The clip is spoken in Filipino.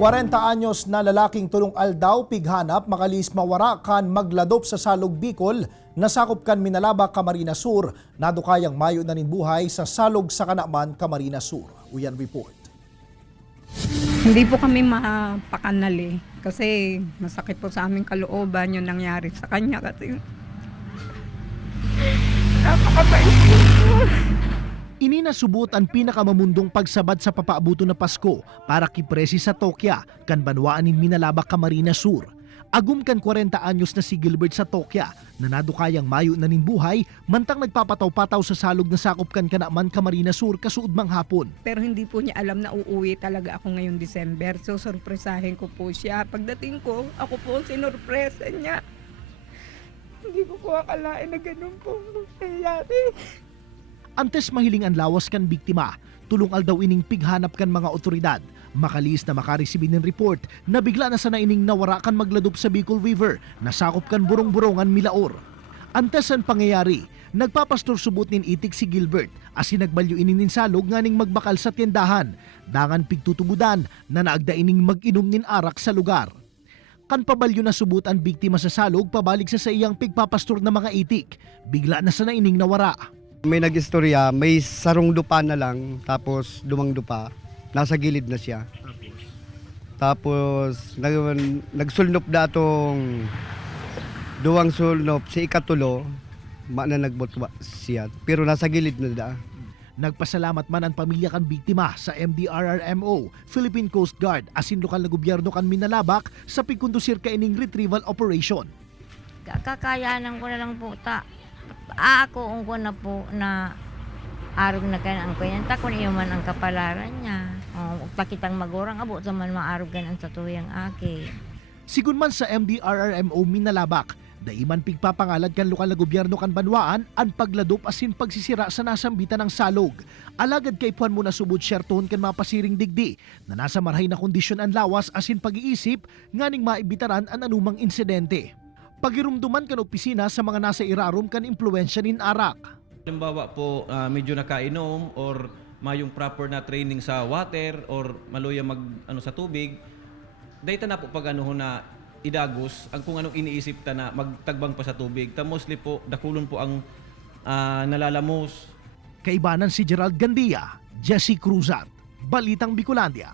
40 anyos na lalaking tulong aldaw pighanap makalis mawara kan magladop sa Salog Bicol nasakop kan Minalaba, Camarines Sur nadukayang mayo na nin buhay sa Salog sa Kanaman, Camarines Sur. Uyan report. Hindi po kami mapakanal kasi masakit po sa aming kalooban yung nangyari sa kanya kasi napakabait po. Ini nasubot ang pinakamamundong pagsabad sa papaabuto na Pasko para kipresi sa Tokya, kan banwaan ni Minalaba, Camarines Sur. Agum kan 40 anyos na si Gilbert sa Tokya, na nadukayang mayo na nin buhay, mantang nagpapataw-pataw sa salog na sakop kan Kanaman, Camarines Sur kasuod mang hapon. Pero hindi po niya alam na uuwi talaga ako ngayong December. So sorpresahin ko po siya. Pagdating ko, ako po ang sinurpresa niya. Hindi ko po akalain na ganun po nangyayari. Antes mahiling ang lawas kan biktima, tulong aldaw ining pighanap kan mga otoridad. Makalis na makaresibin ng report na bigla na sana ining nawara kan magladop sa Bicol River, nasakop kan burong-burongan Milaor. Antes ang pangyayari, nagpapastor subot nin itik si Gilbert as sinagbalyo inin nin salog nga ning magbakal sa tiendahan, dangan pigtutubudan na naagda ining mag-inom nin arak sa lugar. Kan pabalyo na subot ang biktima sa salog pabalik sa iyang pigpapastor na mga itik, bigla na sana ining nawara. May nag-istorya, may sarong dupa na lang, tapos dumang dupa, nasa gilid na siya. Tapos nagsulnop datong duwang sulnop, si ikatulo, na nagbotwa siya, pero nasa gilid na da. Nagpasalamat man ang pamilya kan biktima sa MDRRMO, Philippine Coast Guard, asin lokal na gobyerno kan Minalabak sa pigkondusir ka ining retrieval operation. Kakayanan ko na lang po ako ko na po na arog na kanang ko yan. Takon iyo man ang kapalaran niya. Takitang magurang abot sa man maarog ganan sa tuyang aki. Sigun man sa MDRRMO Minalabak, daiman pigpapangalad kan lokal na gobyerno kan banwaan ang pagladop asin pagsisira sa nasambitan ng salog. Alagad kay puan mo na subod syertohon kan mapasiring digdi na nasa marhay na kondisyon ang lawas asin pag-iisip nganing maibitaran ang anumang insidente. Pagirumduman kan opisina sa mga nasa irarom kan impluensya nin arak. Halimbawa po medyo nakainom or mayong proper na training sa water or maluya sa tubig, dayta na po pag na idagos ang kung anong iniisip ta na magtagbang pa sa tubig. Ta mostly po dakulon po ang nalalamos. Kaibanan si Gerald Gandia, Jesse Cruzat, Balitang Bicolandia.